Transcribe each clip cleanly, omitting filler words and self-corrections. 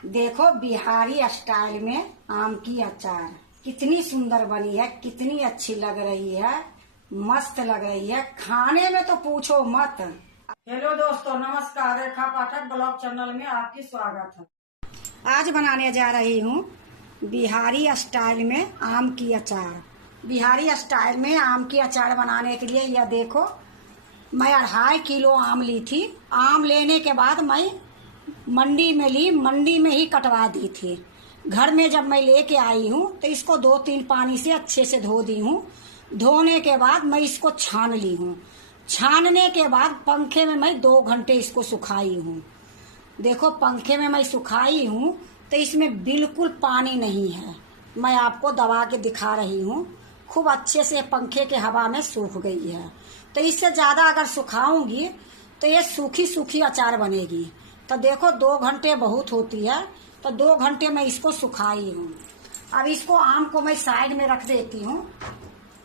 देखो बिहारी स्टाइल में आम की अचार कितनी सुंदर बनी है, कितनी अच्छी लग रही है, मस्त लग रही है। खाने में तो पूछो मत। हेलो दोस्तों, नमस्कार। रेखा पाठक ब्लॉग चैनल में आपकी स्वागत है। आज बनाने जा रही हूँ बिहारी स्टाइल में आम की अचार। बिहारी स्टाइल में आम की अचार बनाने के लिए यह देखो, मैं 2.5 किलो आम ली थी। आम लेने के बाद मैं मंडी में ली, मंडी में ही कटवा दी थी। घर में जब मैं लेके आई हूँ तो इसको 2-3 पानी से अच्छे से धो दी हूँ। धोने के बाद मैं इसको छान ली हूँ। छानने के बाद पंखे में मैं 2 घंटे इसको सुखाई हूँ। देखो पंखे में मैं सुखाई हूँ तो इसमें बिल्कुल पानी नहीं है। मैं आपको दबा के दिखा रही हूँ, खूब अच्छे से पंखे के हवा में सूख गई है। तो इससे ज़्यादा अगर सुखाऊंगी तो ये सूखी सूखी अचार बनेगी। तो देखो 2 घंटे बहुत होती है, तो 2 घंटे मैं इसको सुखाई हूँ। अब इसको आम को मैं साइड में रख देती हूँ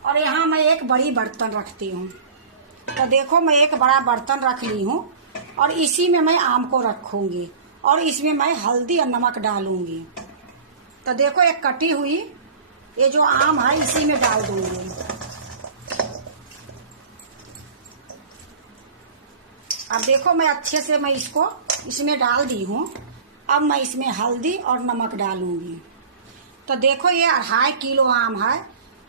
और यहाँ मैं एक बड़ी बर्तन रखती हूँ। तो देखो मैं एक बड़ा बर्तन रख ली हूँ और इसी में मैं आम को रखूंगी और इसमें मैं हल्दी और नमक डालूंगी। तो देखो एक कटी हुई ये जो आम है इसी में डाल दूंगी। अब देखो मैं अच्छे से मैं इसको इसमें डाल दी हूँ। अब मैं इसमें हल्दी और नमक डालूंगी। तो देखो ये 2.5 किलो आम है,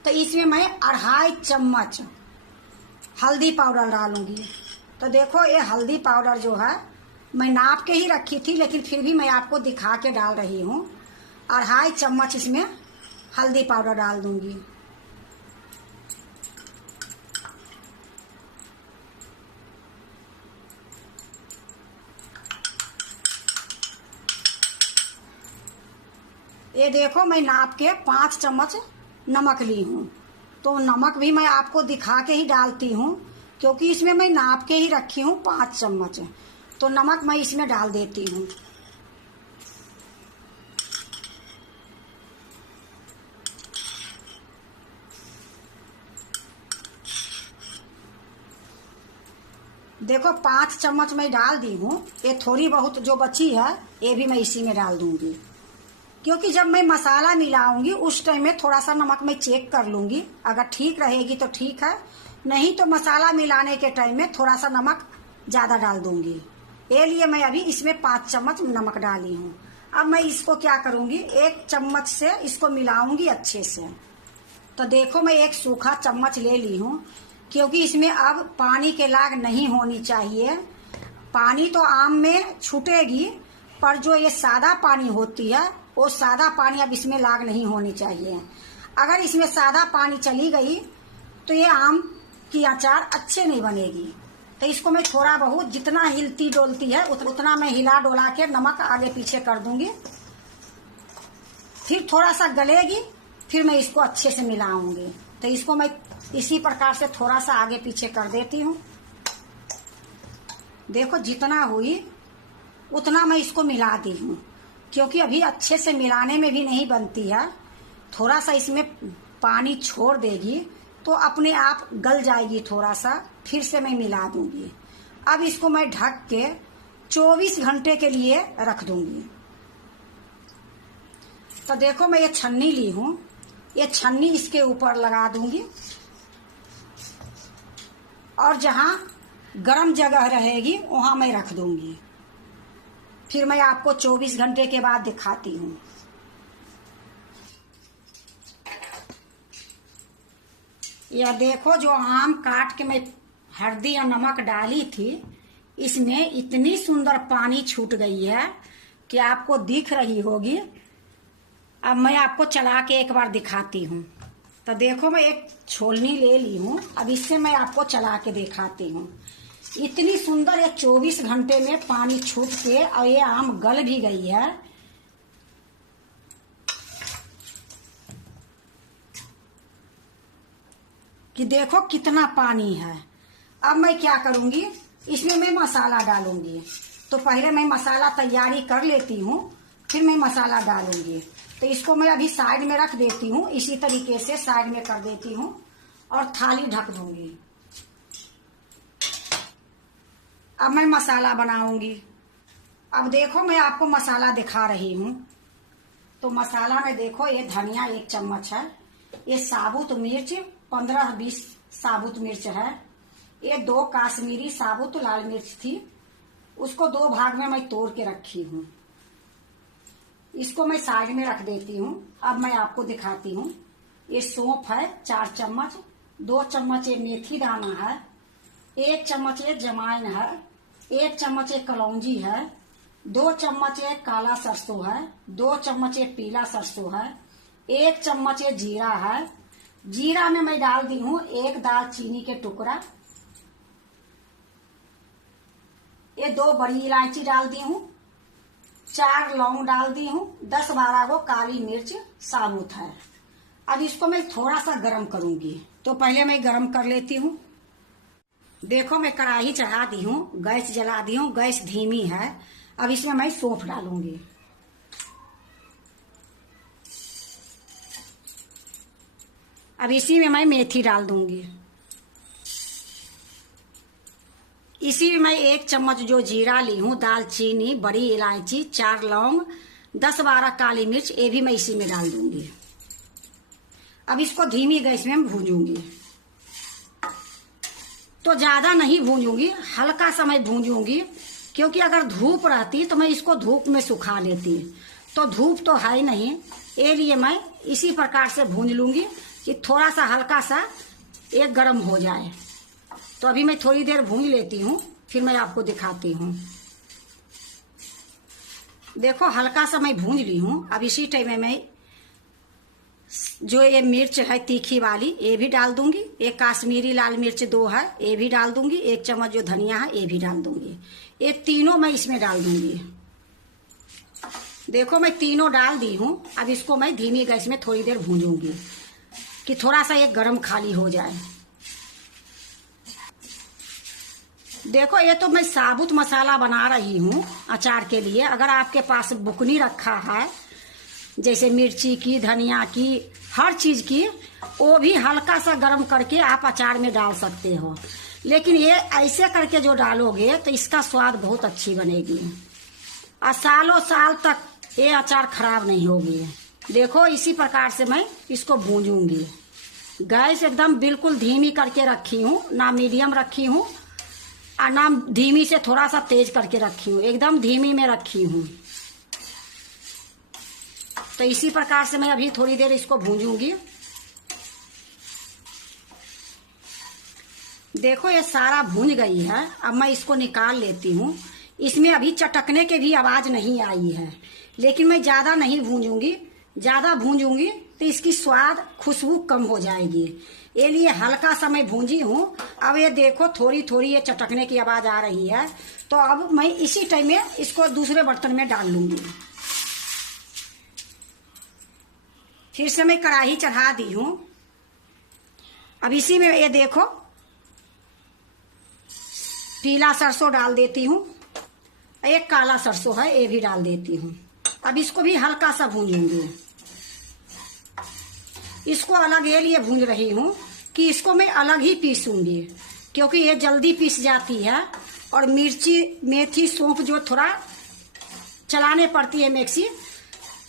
तो इसमें मैं 2.5 चम्मच हल्दी पाउडर डालूंगी। तो देखो ये हल्दी पाउडर जो है मैं नाप के ही रखी थी, लेकिन फिर भी मैं आपको दिखा के डाल रही हूँ। 2.5 चम्मच इसमें हल्दी पाउडर डाल दूंगी। ये देखो मैं नाप के 5 चम्मच नमक ली हूँ। तो नमक भी मैं आपको दिखा के ही डालती हूँ, क्योंकि इसमें मैं नाप के ही रखी हूँ 5 चम्मच। तो नमक मैं इसमें डाल देती हूँ। देखो 5 चम्मच मैं डाल दी हूँ। ये थोड़ी बहुत जो बची है ये भी मैं इसी में डाल दूंगी, क्योंकि जब मैं मसाला मिलाऊंगी उस टाइम में थोड़ा सा नमक मैं चेक कर लूंगी। अगर ठीक रहेगी तो ठीक है, नहीं तो मसाला मिलाने के टाइम में थोड़ा सा नमक ज़्यादा डाल दूंगी। ये लिए मैं अभी इसमें 5 चम्मच नमक डाली हूँ। अब मैं इसको क्या करूँगी, 1 चम्मच से इसको मिलाऊंगी अच्छे से। तो देखो मैं एक सूखा चम्मच ले ली हूँ, क्योंकि इसमें अब पानी के लाग नहीं होनी चाहिए। पानी तो आम में छूटेगी, पर जो ये सादा पानी होती है वो सादा पानी अब इसमें लाग नहीं होनी चाहिए। अगर इसमें सादा पानी चली गई तो ये आम की अचार अच्छे नहीं बनेगी। तो इसको मैं थोड़ा बहुत जितना हिलती डोलती है उतना मैं हिला डोला के नमक आगे पीछे कर दूंगी। फिर थोड़ा सा गलेगी, फिर मैं इसको अच्छे से मिलाऊंगी। तो इसको मैं इसी प्रकार से थोड़ा सा आगे पीछे कर देती हूँ। देखो जितना हुई उतना मैं इसको मिला दी हूँ, क्योंकि अभी अच्छे से मिलाने में भी नहीं बनती है। थोड़ा सा इसमें पानी छोड़ देगी तो अपने आप गल जाएगी थोड़ा सा, फिर से मैं मिला दूंगी। अब इसको मैं ढक के 24 घंटे के लिए रख दूंगी। तो देखो मैं ये छन्नी ली हूँ, ये छन्नी इसके ऊपर लगा दूंगी और जहाँ गर्म जगह रहेगी वहाँ मैं रख दूंगी। फिर मैं आपको 24 घंटे के बाद दिखाती हूँ। यह देखो जो आम काट के मैं हल्दी और नमक डाली थी, इसमें इतनी सुंदर पानी छूट गई है कि आपको दिख रही होगी। अब मैं आपको चला के एक बार दिखाती हूँ। तो देखो मैं एक छोलनी ले ली हूँ, अब इससे मैं आपको चला के दिखाती हूँ। इतनी सुंदर ये 24 घंटे में पानी छूट के और ये आम गल भी गई है। कि देखो कितना पानी है। अब मैं क्या करूंगी, इसमें मैं मसाला डालूंगी। तो पहले मैं मसाला तैयारी कर लेती हूँ, फिर मैं मसाला डालूंगी। तो इसको मैं अभी साइड में रख देती हूँ, इसी तरीके से साइड में कर देती हूँ और थाली ढक दूंगी। अब मैं मसाला बनाऊंगी। अब देखो मैं आपको मसाला दिखा रही हूँ। तो मसाला में देखो, ये धनिया 1 चम्मच है, ये साबुत मिर्च 15-20 साबुत मिर्च है, ये 2 काश्मीरी साबुत लाल मिर्च थी, उसको 2 भाग में मैं तोड़ के रखी हूँ। इसको मैं साइड में रख देती हूँ। अब मैं आपको दिखाती हूँ। ये सौंफ है 4 चम्मच, 2 चम्मच ये मेथी दाना है, 1 चम्मच ये जमाइन है, 1 चम्मच ये कलौंजी है, 2 चम्मच ये काला सरसों है, 2 चम्मच ये पीला सरसों है, 1 चम्मच ये जीरा है। जीरा में मैं डाल दी हूँ 1 दालचीनी के टुकड़ा, ये 2 बड़ी इलायची डाल दी हूँ, 4 लौंग डाल दी हूँ, 10-12 को काली मिर्च साबुत है। अब इसको मैं थोड़ा सा गरम करूंगी। तो पहले मैं गरम कर लेती हूँ। देखो मैं कढ़ाई चढ़ा दी हूँ, गैस जला दी हूँ, गैस धीमी है। अब इसमें मैं सौंफ डालूंगी। अब इसी में मैं मेथी डाल दूंगी। इसी में मैं 1 चम्मच जो जीरा ली हूँ, दालचीनी, बड़ी इलायची, 4 लौंग, 10-12 काली मिर्च, ये भी मैं इसी में डाल दूंगी। अब इसको धीमी गैस में भूंजूंगी। तो ज्यादा नहीं भूंजूंगी, हल्का सा मैं भूंजूंगी, क्योंकि अगर धूप रहती तो मैं इसको धूप में सुखा लेती। तो धूप तो है नहीं, ये लिए मैं इसी प्रकार से भूंज लूंगी कि थोड़ा सा हल्का सा एक गरम हो जाए। तो अभी मैं थोड़ी देर भूंज लेती हूँ, फिर मैं आपको दिखाती हूँ। देखो हल्का सा मैं भूंज ली हूँ। अब इसी टाइम में मैं जो ये मिर्च है तीखी वाली, ये भी डाल दूंगी। एक काश्मीरी लाल मिर्च 2 है, ये भी डाल दूंगी। 1 चम्मच जो धनिया है, ये भी डाल दूंगी। ये तीनों मैं इसमें डाल दूंगी। देखो मैं तीनों डाल दी हूँ। अब इसको मैं धीमी गैस में थोड़ी देर भूंजूंगी कि थोड़ा सा ये गरम खाली हो जाए। देखो ये तो मैं साबुत मसाला बना रही हूँ अचार के लिए। अगर आपके पास बुकनी रखा है, जैसे मिर्ची की, धनिया की, हर चीज की, वो भी हल्का सा गरम करके आप अचार में डाल सकते हो। लेकिन ये ऐसे करके जो डालोगे तो इसका स्वाद बहुत अच्छी बनेगी और सालों साल तक ये अचार खराब नहीं होगी। देखो इसी प्रकार से मैं इसको भूंजूंगी। गैस एकदम बिल्कुल धीमी करके रखी हूँ, ना मीडियम रखी हूँ और ना धीमी से थोड़ा सा तेज करके रखी हूँ, एकदम धीमी में रखी हूँ। तो इसी प्रकार से मैं अभी थोड़ी देर इसको भूंजूंगी। देखो ये सारा भूंज गई है। अब मैं इसको निकाल लेती हूँ। इसमें अभी चटकने के भी आवाज नहीं आई है, लेकिन मैं ज्यादा नहीं भूंजूंगी। ज्यादा भूंजूंगी तो इसकी स्वाद, खुशबू कम हो जाएगी। ये लिए हल्का सा मैं भूंजी हूँ। अब ये देखो थोड़ी थोड़ी ये चटकने की आवाज आ रही है। तो अब मैं इसी टाइम में इसको दूसरे बर्तन में डाल लूंगी। फिर से मैं कढ़ाई चढ़ा दी हूँ। अब इसी में ये देखो पीला सरसों डाल देती हूँ, एक काला सरसों है, ये भी डाल देती हूँ। अब इसको भी हल्का सा भूंजूंगी। इसको अलग ये लिए भूंज रही हूँ कि इसको मैं अलग ही पीसूंगी, क्योंकि ये जल्दी पीस जाती है। और मिर्ची, मेथी, सौंफ जो थोड़ा चलाने पड़ती है मिक्सी,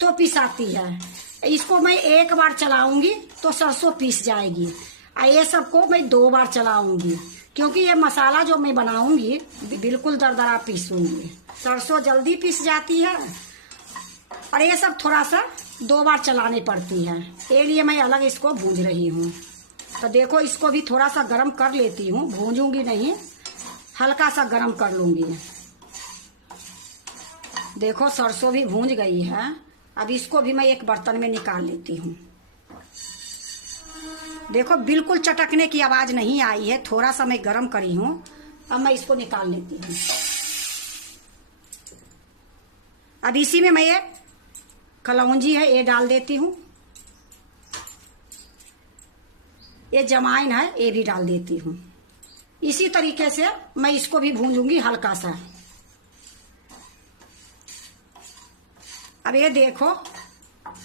तो पिसाती है। इसको मैं 1 बार चलाऊंगी तो सरसों पीस जाएगी और ये सबको मैं 2 बार चलाऊंगी, क्योंकि ये मसाला जो मैं बनाऊंगी बिल्कुल दरदरा पीसूंगी। सरसों जल्दी पीस जाती है और ये सब थोड़ा सा 2 बार चलानी पड़ती है। ये लिए मैं अलग इसको भूंज रही हूँ। तो देखो इसको भी थोड़ा सा गरम कर लेती हूँ, भूंजूंगी नहीं, हल्का सा गरम कर लूंगी। देखो सरसों भी भूंज गई है। अब इसको भी मैं एक बर्तन में निकाल लेती हूँ। देखो बिल्कुल चटकने की आवाज नहीं आई है, थोड़ा सा मैं गरम करी हूँ। अब मैं इसको निकाल लेती हूँ। अब इसी में मैं ये कलौंजी है, ये डाल देती हूँ। ये जमाइन है, ये भी डाल देती हूँ। इसी तरीके से मैं इसको भी भूंजूंगी हल्का सा। अब ये देखो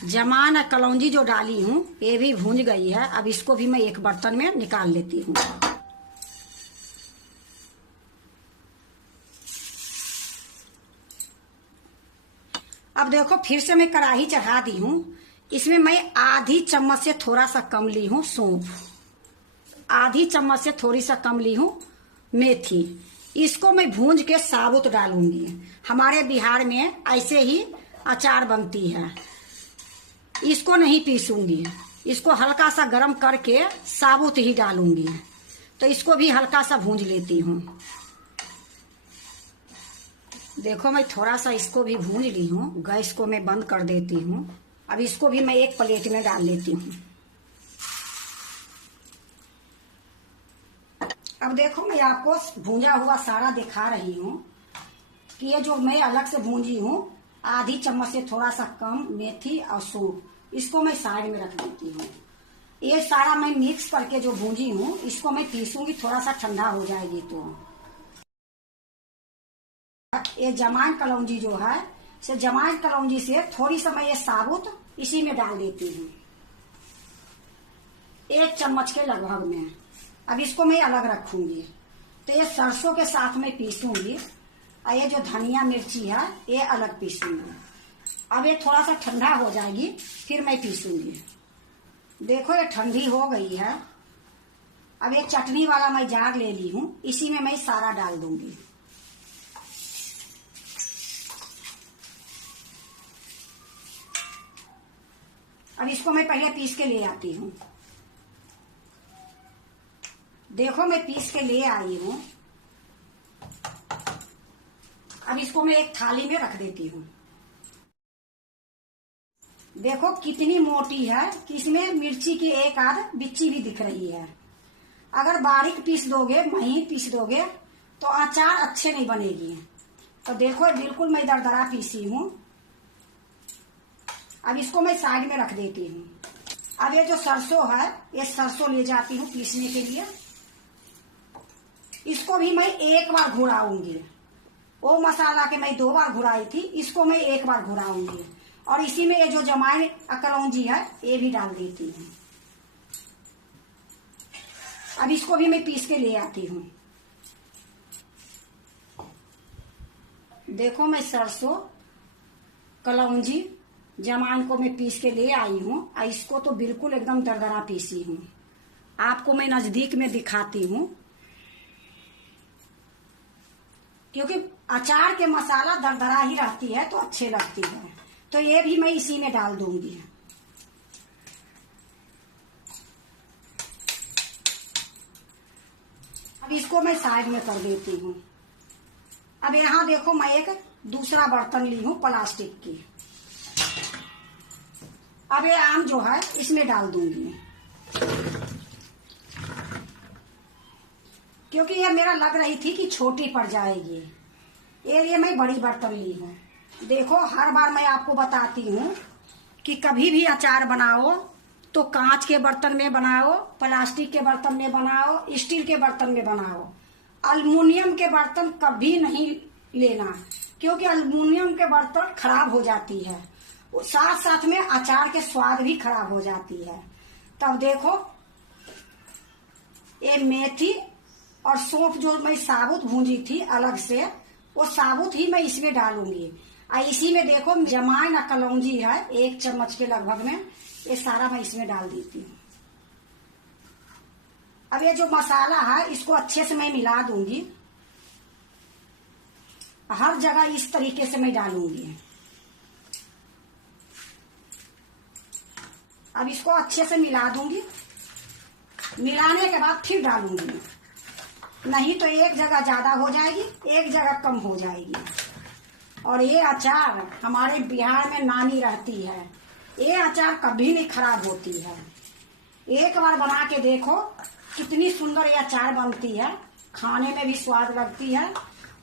जमान और कलौंजी जो डाली हूँ ये भी भूंज गई है। अब इसको भी मैं एक बर्तन में निकाल लेती हूँ। देखो फिर से मैं कढ़ाई चढ़ा दी हूँ। इसमें मैं आधी चम्मच से थोड़ा सा कम ली हूँ सौंफ, आधी चम्मच से थोड़ी सा कम ली हूँ मेथी। इसको मैं भूंज के साबुत डालूंगी। हमारे बिहार में ऐसे ही अचार बनती है। इसको नहीं पीसूंगी, इसको हल्का सा गरम करके साबुत ही डालूंगी। तो इसको भी हल्का सा भूंज लेती हूँ। देखो मैं थोड़ा सा इसको भी भूंज ली हूँ। गैस को मैं बंद कर देती हूँ। अब इसको भी मैं एक प्लेट में डाल लेती हूँ। अब देखो मैं आपको भूंजा हुआ सारा दिखा रही हूँ कि ये जो मैं अलग से भूंजी हूँ, आधी चम्मच से थोड़ा सा कम मेथी और सौंफ, इसको मैं साइड में रख देती हूँ। ये सारा मैं मिक्स करके जो भूंजी हूँ, इसको मैं पीसूंगी, थोड़ा सा ठंडा हो जाएगी। तो ये जमाइन कलौंजी जो है, से जमाइन कलौंजी से थोड़ी सा मैं ये साबुत इसी में डाल देती हूँ, 1 चम्मच के लगभग में। अब इसको मैं अलग रखूंगी। तो ये सरसों के साथ में पीसूंगी और ये जो धनिया मिर्ची है ये अलग पीसूंगी। अब ये थोड़ा सा ठंडा हो जाएगी फिर मैं पीसूंगी। देखो ये ठंडी हो गई है। अब ये चटनी वाला मैं जार ले ली हूँ, इसी में मैं सारा डाल दूंगी। अब इसको मैं पहले पीस के ले आती हूँ। देखो मैं पीस के ले आई हूँ। अब इसको मैं एक थाली में रख देती हूँ। देखो कितनी मोटी है कि इसमें मिर्ची की एक आध बिच्ची भी दिख रही है। अगर बारीक पीस दोगे, महीन पीस दोगे तो अचार अच्छे नहीं बनेगी। तो देखो बिल्कुल मैं दरदरा पीसी हूँ। अब इसको मैं साइड में रख देती हूँ। अब ये जो सरसों है, ये सरसों ले जाती हूँ पीसने के लिए। इसको भी मैं एक बार घुराऊंगी। वो मसाला के मैं 2 बार घुराई थी, इसको मैं एक बार घुराऊंगी। और इसी में ये जो जमाइन कलौंजी है ये भी डाल देती हूँ। अब इसको भी मैं पीस के ले आती हूँ। देखो मैं सरसों कलौंजी जमाइन को मैं पीस के ले आई हूँ। और इसको तो बिल्कुल एकदम दरदरा पीसी हूँ। आपको मैं नजदीक में दिखाती हूँ, क्योंकि अचार के मसाला दरदरा ही रहती है तो अच्छे लगती है। तो ये भी मैं इसी में डाल दूंगी। अब इसको मैं साइड में कर देती हूँ। अब यहाँ देखो मैं एक दूसरा बर्तन ली हूँ प्लास्टिक की। अब ये आम जो है इसमें डाल दूंगी, क्योंकि ये मेरा लग रही थी कि छोटी पड़ जाएगी, ये मैं बड़ी बर्तन ली हूँ। देखो हर बार मैं आपको बताती हूँ कि कभी भी अचार बनाओ तो कांच के बर्तन में बनाओ, प्लास्टिक के बर्तन में बनाओ, स्टील के बर्तन में बनाओ। अल्युमिनियम के बर्तन कभी नहीं लेना, क्योंकि अल्युमिनियम के बर्तन खराब हो जाती है, साथ साथ में अचार के स्वाद भी खराब हो जाती है। तब देखो ये मेथी और सौंफ जो मैं साबुत भूंजी थी अलग से, वो साबुत ही मैं इसमें डालूंगी। और इसी में देखो जमाइन और कलौंजी है 1 चम्मच के लगभग में, ये सारा मैं इसमें डाल देती हूँ। अब ये जो मसाला है इसको अच्छे से मैं मिला दूंगी। हर जगह इस तरीके से मैं डालूंगी। अब इसको अच्छे से मिला दूंगी। मिलाने के बाद फिर डालूंगी, नहीं तो एक जगह ज्यादा हो जाएगी, एक जगह कम हो जाएगी। और ये अचार हमारे बिहार में नामी रहती है। ये अचार कभी नहीं खराब होती है। एक बार बना के देखो कितनी सुंदर ये अचार बनती है, खाने में भी स्वाद लगती है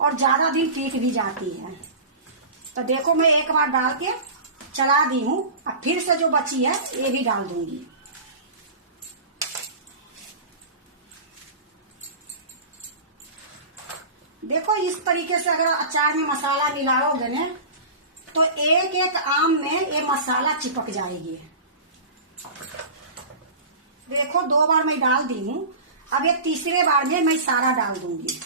और ज्यादा दिन टिक भी जाती है। तो देखो मैं एक बार डाल के चला दी हूँ। अब फिर से जो बची है ये भी डाल दूंगी। देखो इस तरीके से अगर अचार में मसाला मिलाओगे ना तो एक एक आम में ये मसाला चिपक जाएगी। देखो 2 बार मैं डाल दी हूँ। अब ये तीसरे बार में मैं सारा डाल दूंगी।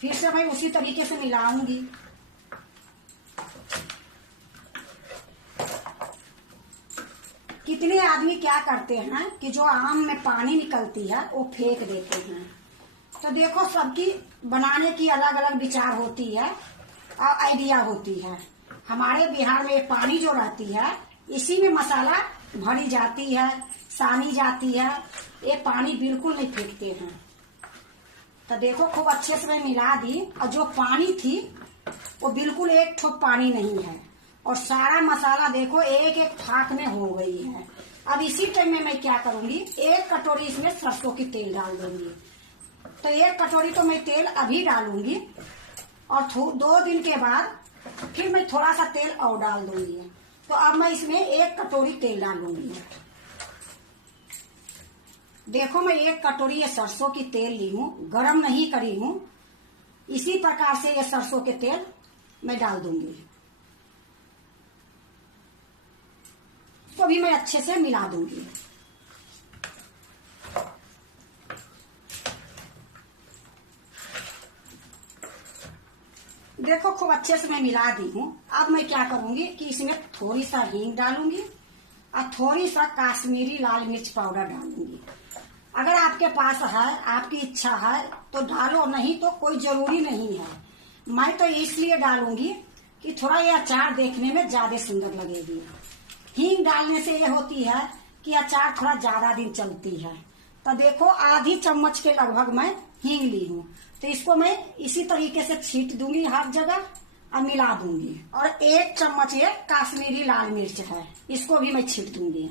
फिर से मैं उसी तरीके से मिलाऊंगी। कितने आदमी क्या करते हैं कि जो आम में पानी निकलती है वो फेंक देते हैं। तो देखो, सबकी बनाने की अलग अलग विचार होती है और आइडिया होती है। हमारे बिहार में पानी जो रहती है इसी में मसाला भरी जाती है, सानी जाती है। ये पानी बिल्कुल नहीं फेंकते हैं। तो देखो, खूब अच्छे से मैं मिला दी और जो पानी थी वो बिल्कुल एक ठोप पानी नहीं है और सारा मसाला देखो एक एक फाक में हो गई है। अब इसी टाइम में मैं क्या करूंगी, 1 कटोरी इसमें सरसों की तेल डाल दूंगी। तो 1 कटोरी तो मैं तेल अभी डालूंगी और 2 दिन के बाद फिर मैं थोड़ा सा तेल और डाल दूंगी। तो अब मैं इसमें 1 कटोरी तेल डालूंगी। देखो, मैं 1 कटोरी ये सरसों की तेल ली हूँ, गरम नहीं करी हूँ। इसी प्रकार से ये सरसों के तेल मैं डाल दूंगी। इसको भी मैं अच्छे से मिला दूंगी। देखो, खूब अच्छे से मैं मिला दी हूँ। अब मैं क्या करूंगी कि इसमें थोड़ी सा हींग डालूंगी और थोड़ी सा काश्मीरी लाल मिर्च पाउडर डालूंगी। अगर आपके पास है, आपकी इच्छा है तो डालो, नहीं तो कोई जरूरी नहीं है। मैं तो इसलिए डालूंगी कि थोड़ा ये अचार देखने में ज्यादा सुंदर लगेगी। हींग डालने से ये होती है कि अचार थोड़ा ज्यादा दिन चलती है। तो देखो, आधी चम्मच के लगभग मैं हींग ली हूँ। तो इसको मैं इसी तरीके से छींट दूंगी हर जगह और मिला दूंगी। और 1 चम्मच ये काश्मीरी लाल मिर्च है, इसको भी मैं छींट दूंगी।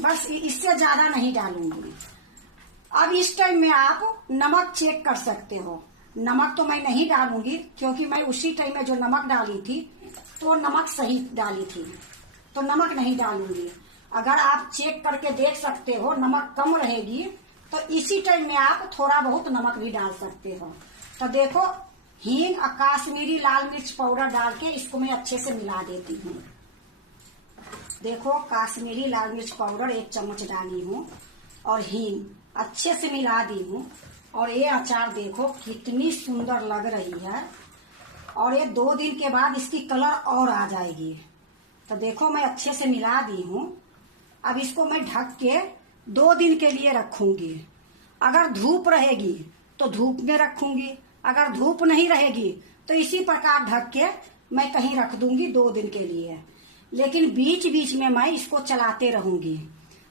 बस, इससे ज्यादा नहीं डालूंगी। अब इस टाइम में आप नमक चेक कर सकते हो। नमक तो मैं नहीं डालूंगी क्योंकि मैं उसी टाइम में जो नमक डाली थी तो नमक सही डाली थी, तो नमक नहीं डालूंगी। अगर आप चेक करके देख सकते हो नमक कम रहेगी तो इसी टाइम में आप थोड़ा बहुत नमक भी डाल सकते हो। तो देखो, हींग और काश्मीरी लाल मिर्च पाउडर डाल के इसको मैं अच्छे से मिला देती हूँ। देखो, काश्मीरी लाल मिर्च पाउडर 1 चम्मच डाली हूँ और हींग अच्छे से मिला दी हूँ। और ये अचार देखो कितनी सुंदर लग रही है और ये 2 दिन के बाद इसकी कलर और आ जाएगी। तो देखो, मैं अच्छे से मिला दी हूँ। अब इसको मैं ढक के 2 दिन के लिए रखूंगी। अगर धूप रहेगी तो धूप में रखूंगी, अगर धूप नहीं रहेगी तो इसी प्रकार ढक के मैं कहीं रख दूंगी 2 दिन के लिए। लेकिन बीच बीच में मैं इसको चलाते रहूंगी।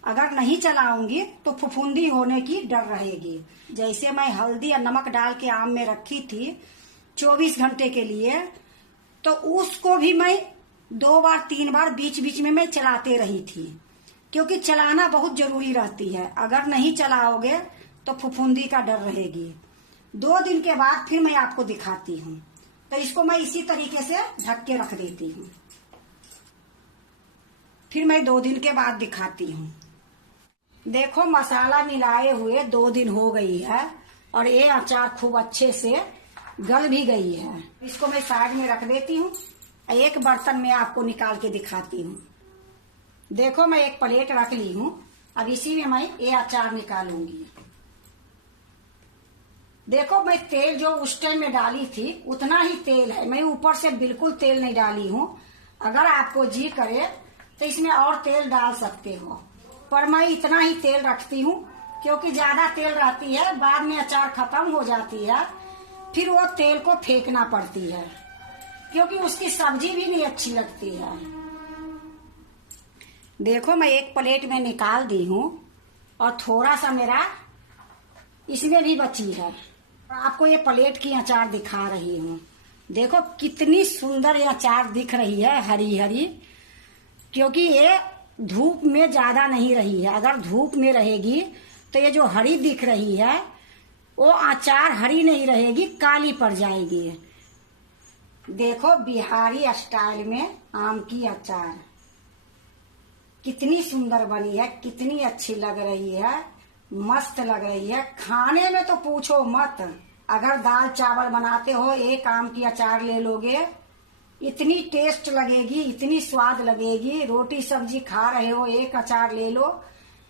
अगर नहीं चलाऊंगी तो फफूंदी होने की डर रहेगी। जैसे मैं हल्दी और नमक डाल के आम में रखी थी 24 घंटे के लिए, तो उसको भी मैं 2 बार 3 बार बीच बीच में मैं चलाते रही थी, क्योंकि चलाना बहुत जरूरी रहती है। अगर नहीं चलाओगे तो फफूंदी का डर रहेगी। 2 दिन के बाद फिर मैं आपको दिखाती हूँ। तो इसको मैं इसी तरीके से ढक के रख देती हूँ। फिर मैं 2 दिन के बाद दिखाती हूँ। देखो, मसाला मिलाए हुए 2 दिन हो गई है और ये अचार खूब अच्छे से गल भी गई है। इसको मैं साइड में रख देती हूँ। एक बर्तन में आपको निकाल के दिखाती हूँ। देखो, मैं एक प्लेट रख ली हूँ। अब इसी में मैं ये अचार निकालूंगी। देखो, मैं तेल जो उस टाइम में डाली थी उतना ही तेल है, मैं ऊपर से बिल्कुल तेल नहीं डाली हूँ। अगर आपको जी करे तो इसमें और तेल डाल सकते हो, पर मैं इतना ही तेल रखती हूँ क्योंकि ज्यादा तेल रहती है, बाद में अचार खत्म हो जाती है, फिर वो तेल को फेंकना पड़ती है क्योंकि उसकी सब्जी भी नहीं अच्छी लगती है। देखो, मैं एक प्लेट में निकाल दी हूँ और थोड़ा सा मेरा इसमें भी बची है। आपको ये प्लेट की अचार दिखा रही हूँ। देखो कितनी सुंदर ये अचार दिख रही है, हरी हरी, क्योंकि ये धूप में ज्यादा नहीं रही है। अगर धूप में रहेगी तो ये जो हरी दिख रही है वो अचार हरी नहीं रहेगी, काली पड़ जाएगी। देखो, बिहारी स्टाइल में आम की अचार कितनी सुंदर बनी है, कितनी अच्छी लग रही है, मस्त लग रही है। खाने में तो पूछो मत। अगर दाल चावल बनाते हो, एक आम की अचार ले लोगे, इतनी टेस्ट लगेगी, इतनी स्वाद लगेगी। रोटी सब्जी खा रहे हो, एक अचार ले लो।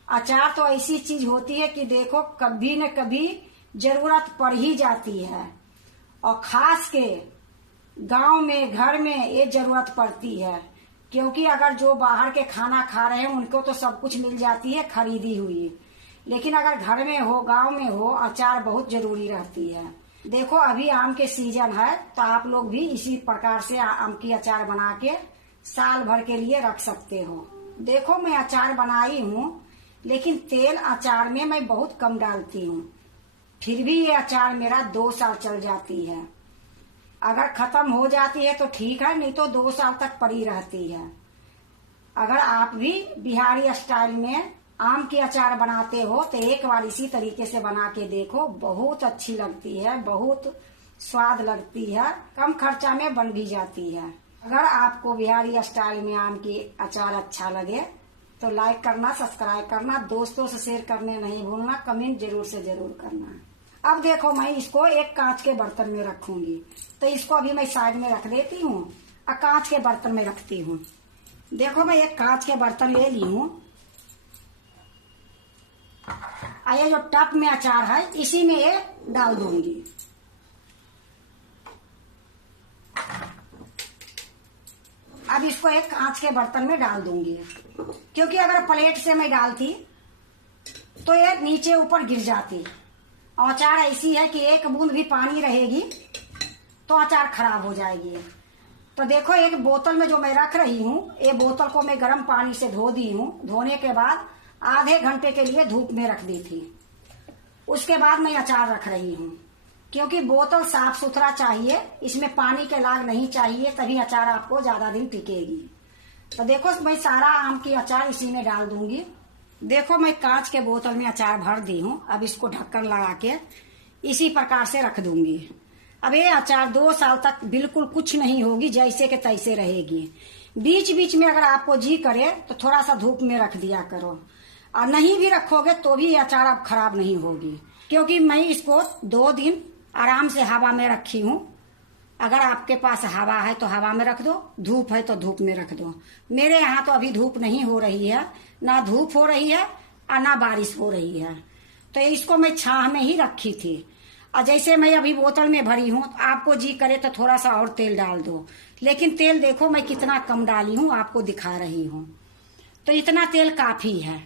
अचार तो ऐसी चीज होती है कि देखो कभी न कभी जरूरत पड़ ही जाती है। और खास के गांव में घर में ये जरूरत पड़ती है, क्योंकि अगर जो बाहर के खाना खा रहे हैं उनको तो सब कुछ मिल जाती है खरीदी हुई, लेकिन अगर घर में हो गांव में हो अचार बहुत जरूरी रहती है। देखो अभी आम के सीजन है तो आप लोग भी इसी प्रकार से आम की अचार बना के साल भर के लिए रख सकते हो। देखो मैं अचार बनाई हूँ, लेकिन तेल अचार में मैं बहुत कम डालती हूँ, फिर भी ये अचार मेरा 2 साल चल जाती है। अगर खत्म हो जाती है तो ठीक है, नहीं तो 2 साल तक पड़ी रहती है। अगर आप भी बिहारी स्टाइल में आम की अचार बनाते हो तो एक बार इसी तरीके से बना के देखो, बहुत अच्छी लगती है, बहुत स्वाद लगती है, कम खर्चा में बन भी जाती है। अगर आपको बिहारी स्टाइल में आम की अचार अच्छा लगे तो लाइक करना, सब्सक्राइब करना, दोस्तों से शेयर करने नहीं भूलना, कमेंट जरूर से जरूर करना। अब देखो मैं इसको एक कांच के बर्तन में रखूंगी, तो इसको अभी मैं साइड में रख देती हूँ और कांच के बर्तन में रखती हूँ। देखो मैं एक कांच के बर्तन ले ली हूँ, ये जो टप में अचार है इसी में ये डाल दूंगी। अब इसको एक कांच के बर्तन में डाल दूंगी, क्योंकि अगर प्लेट से मैं डालती तो ये नीचे ऊपर गिर जाती। और अचार ऐसी है कि एक बूंद भी पानी रहेगी तो अचार खराब हो जाएगी। तो देखो एक बोतल में जो मैं रख रही हूँ, ये बोतल को मैं गर्म पानी से धो दी हूँ। धोने के बाद आधे घंटे के लिए धूप में रख दी थी। उसके बाद मैं अचार रख रही हूँ, क्योंकि बोतल साफ सुथरा चाहिए, इसमें पानी के लाग नहीं चाहिए, तभी अचार आपको ज्यादा दिन टिकेगी। तो देखो मैं सारा आम की अचार इसी में डाल दूंगी। देखो मैं कांच के बोतल में अचार भर दी हूँ। अब इसको ढक्कन लगा के इसी प्रकार से रख दूंगी। अब ये अचार 2 साल तक बिल्कुल कुछ नहीं होगी, जैसे के तैसे रहेगी। बीच बीच में अगर आपको जी करे तो थोड़ा सा धूप में रख दिया करो, और नहीं भी रखोगे तो भी अचार अब खराब नहीं होगी, क्योंकि मैं इसको 2 दिन आराम से हवा में रखी हूँ। अगर आपके पास हवा है तो हवा में रख दो, धूप है तो धूप में रख दो। मेरे यहाँ तो अभी धूप नहीं हो रही है, ना धूप हो रही है और ना बारिश हो रही है, तो इसको मैं छाह में ही रखी थी। और जैसे मैं अभी बोतल में भरी हूँ, आपको जी करे तो थोड़ा सा और तेल डाल दो, लेकिन तेल देखो मैं कितना कम डाली हूँ, आपको दिखा रही हूँ। तो इतना तेल काफी है।